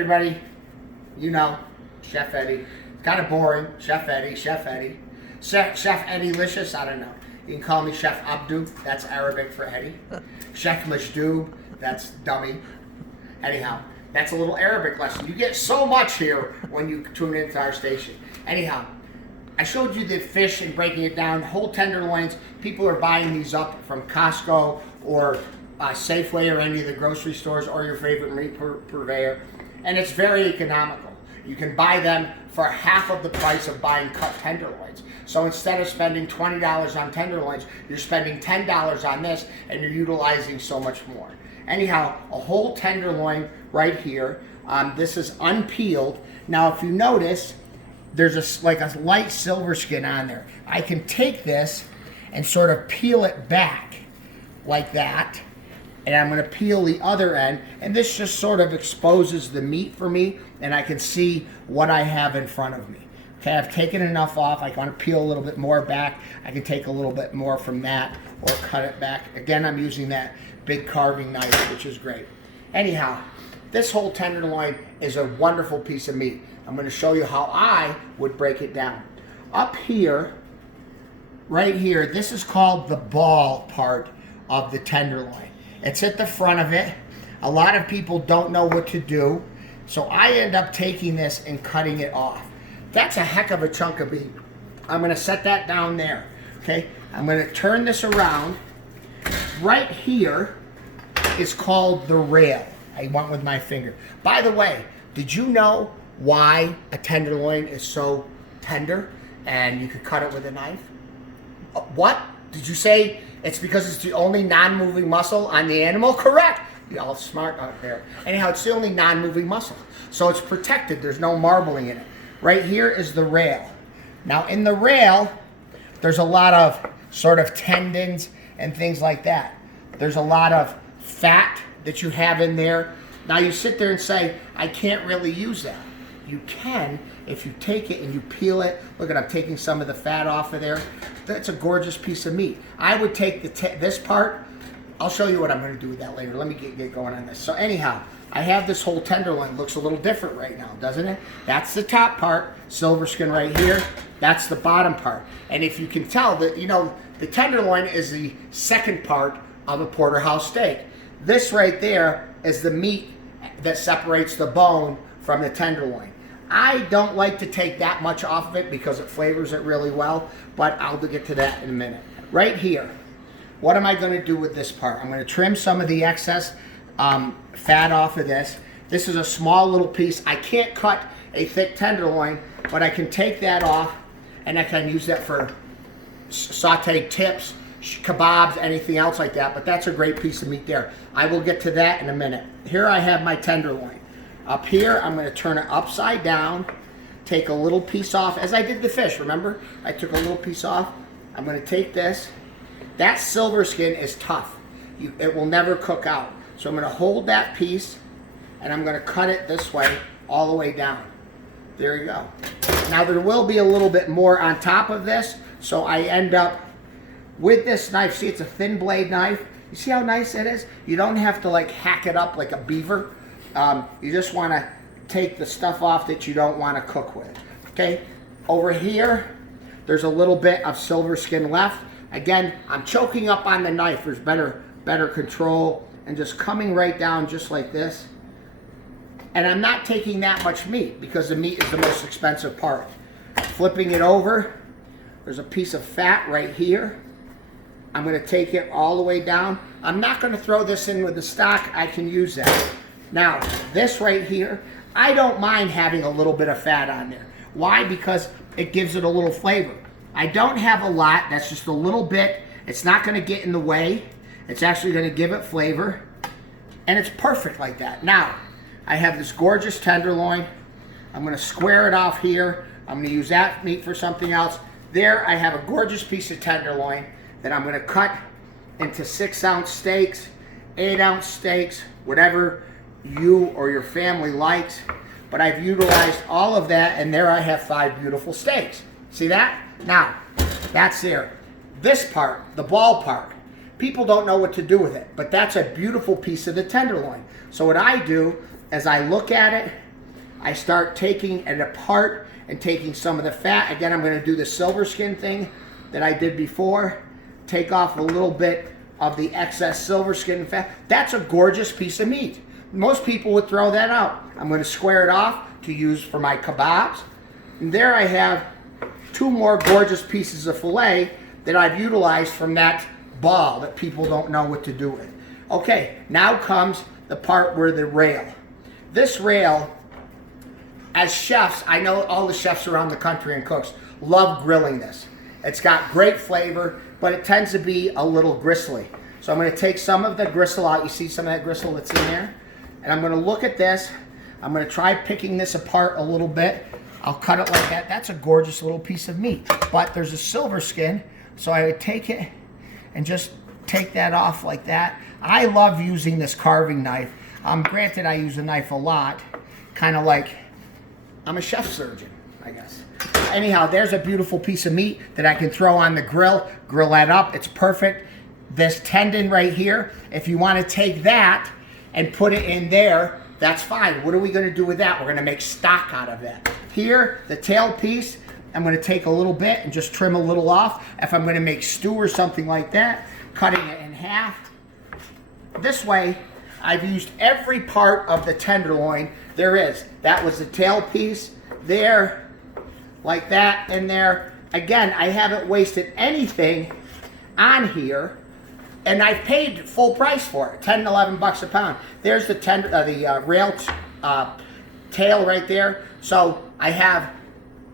everybody. You know, Chef Eddie. It's kind of boring. Chef Eddie, Chef Eddie. Chef Eddie-licious, I don't know. You can call me Chef Abdu, that's Arabic for Eddie. Chef Mashdoob, that's dummy. Anyhow, that's a little Arabic lesson. You get so much here when you tune into our station. Anyhow, I showed you the fish and breaking it down, whole tenderloins. People are buying these up from Costco or Safeway or any of the grocery stores or your favorite meat purveyor. And it's very economical. You can buy them for half of the price of buying cut tenderloins. So instead of spending $20 on tenderloins, you're spending $10 on this and you're utilizing so much more. Anyhow, a whole tenderloin right here. This is unpeeled. Now if you notice, there's like a light silver skin on there. I can take this and sort of peel it back like that. And I'm going to peel the other end, and this just sort of exposes the meat for me, and I can see what I have in front of me. Okay, I've taken enough off. I want to peel a little bit more back. I can take a little bit more from that or cut it back. Again, I'm using that big carving knife, which is great. Anyhow, this whole tenderloin is a wonderful piece of meat. I'm going to show you how I would break it down. Up here, right here, this is called the ball part of the tenderloin. It's at the front of it. A lot of people don't know what to do, so I end up taking this and cutting it off. That's a heck of a chunk of meat. I'm going to set that down there. Okay, I'm going to turn this around. Right here is called the rail. I went with my finger. By the way, did you know why a tenderloin is so tender and you could cut it with a knife? What? Did you say it's because it's the only non-moving muscle on the animal? Correct. You're all smart out there. Anyhow, it's the only non-moving muscle. So it's protected. There's no marbling in it. Right here is the rail. Now in the rail, there's a lot of sort of tendons and things like that. There's a lot of fat that you have in there. Now you sit there and say, I can't really use that. You can if you take it and you peel it. Look at, I'm taking some of the fat off of there. That's a gorgeous piece of meat. I would take this part. I'll show you what I'm going to do with that later. Let me get going on this. So anyhow, I have this whole tenderloin. Looks a little different right now, doesn't it? That's the top part, silver skin right here. That's the bottom part. And if you can tell that, you know, the tenderloin is the second part of a porterhouse steak. This right there is the meat that separates the bone from the tenderloin. I don't like to take that much off of it because it flavors it really well, but I'll get to that in a minute. Right here, what am I going to do with this part? I'm going to trim some of the excess fat off of this. This is a small little piece. I can't cut a thick tenderloin, but I can take that off and I can use that for sauteed tips, kebabs, anything else like that, but that's a great piece of meat there. I will get to that in a minute. Here I have my tenderloin. Up here, I'm going to turn it upside down, take a little piece off, as I did the fish, remember? I took a little piece off. I'm going to take this. That silver skin is tough. It will never cook out. So I'm going to hold that piece, and I'm going to cut it this way, all the way down. There you go. Now there will be a little bit more on top of this, so I end up with this knife. See, it's a thin blade knife. You see how nice it is? You don't have to like hack it up like a beaver. You just want to take the stuff off that you don't want to cook with. Okay, over here, there's a little bit of silver skin left. Again, I'm choking up on the knife. There's better control, and just coming right down just like this. And I'm not taking that much meat because the meat is the most expensive part. Flipping it over, there's a piece of fat right here. I'm going to take it all the way down. I'm not going to throw this in with the stock. I can use that. Now, this right here, I don't mind having a little bit of fat on there. Why? Because it gives it a little flavor. I don't have a lot. That's just a little bit. It's not going to get in the way. It's actually going to give it flavor. And it's perfect like that. Now, I have this gorgeous tenderloin. I'm going to square it off here. I'm going to use that meat for something else. There, I have a gorgeous piece of tenderloin that I'm going to cut into 6-ounce steaks, 8-ounce steaks, whatever you or your family likes. But I've utilized all of that, and there I have 5 beautiful steaks. See that? Now, that's there. This part, the ball part, people don't know what to do with it, but that's a beautiful piece of the tenderloin. So what I do is I look at it, I start taking it apart and taking some of the fat. Again, I'm going to do the silver skin thing that I did before. Take off a little bit of the excess silver skin fat. That's a gorgeous piece of meat. Most people would throw that out. I'm going to square it off to use for my kebabs. And there I have 2 more gorgeous pieces of filet that I've utilized from that ball that people don't know what to do with. Okay, now comes the part where the rail. This rail, as chefs, I know all the chefs around the country and cooks love grilling this. It's got great flavor, but it tends to be a little gristly. So I'm going to take some of the gristle out. You see some of that gristle that's in there? And I'm going to look at this. I'm going to try picking this apart a little bit. I'll cut it like that. That's a gorgeous little piece of meat. But there's a silver skin, so I would take it and just take that off like that. I love using this carving knife. Granted, I use a knife a lot, kind of like I'm a chef surgeon, I guess. Anyhow, there's a beautiful piece of meat that I can throw on the grill that up. It's perfect. This tendon right here, if you want to take that and put it in there, that's fine. What are we going to do with that? We're going to make stock out of that. Here, the tail piece, I'm going to take a little bit and just trim a little off. If I'm going to make stew or something like that, cutting it in half. This way, I've used every part of the tenderloin there is. That was the tail piece there, like that in there. Again, I haven't wasted anything on here, and I've paid full price for it, 10 to 11 bucks a pound. There's the rail tail right there. So I have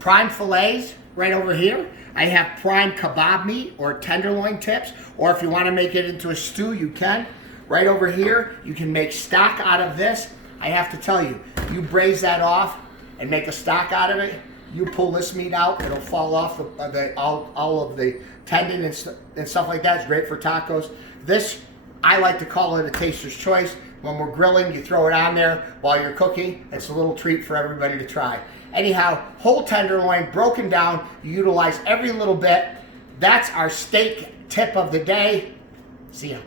prime fillets right over here. I have prime kebab meat or tenderloin tips, or if you want to make it into a stew, you can. Right over here, you can make stock out of this. I have to tell you, you braise that off and make a stock out of it. You pull this meat out, it'll fall off all of the tendon and stuff like that. It's great for tacos. This, I like to call it a taster's choice. When we're grilling, you throw it on there while you're cooking. It's a little treat for everybody to try. Anyhow, whole tenderloin, broken down. You utilize every little bit. That's our steak tip of the day. See ya.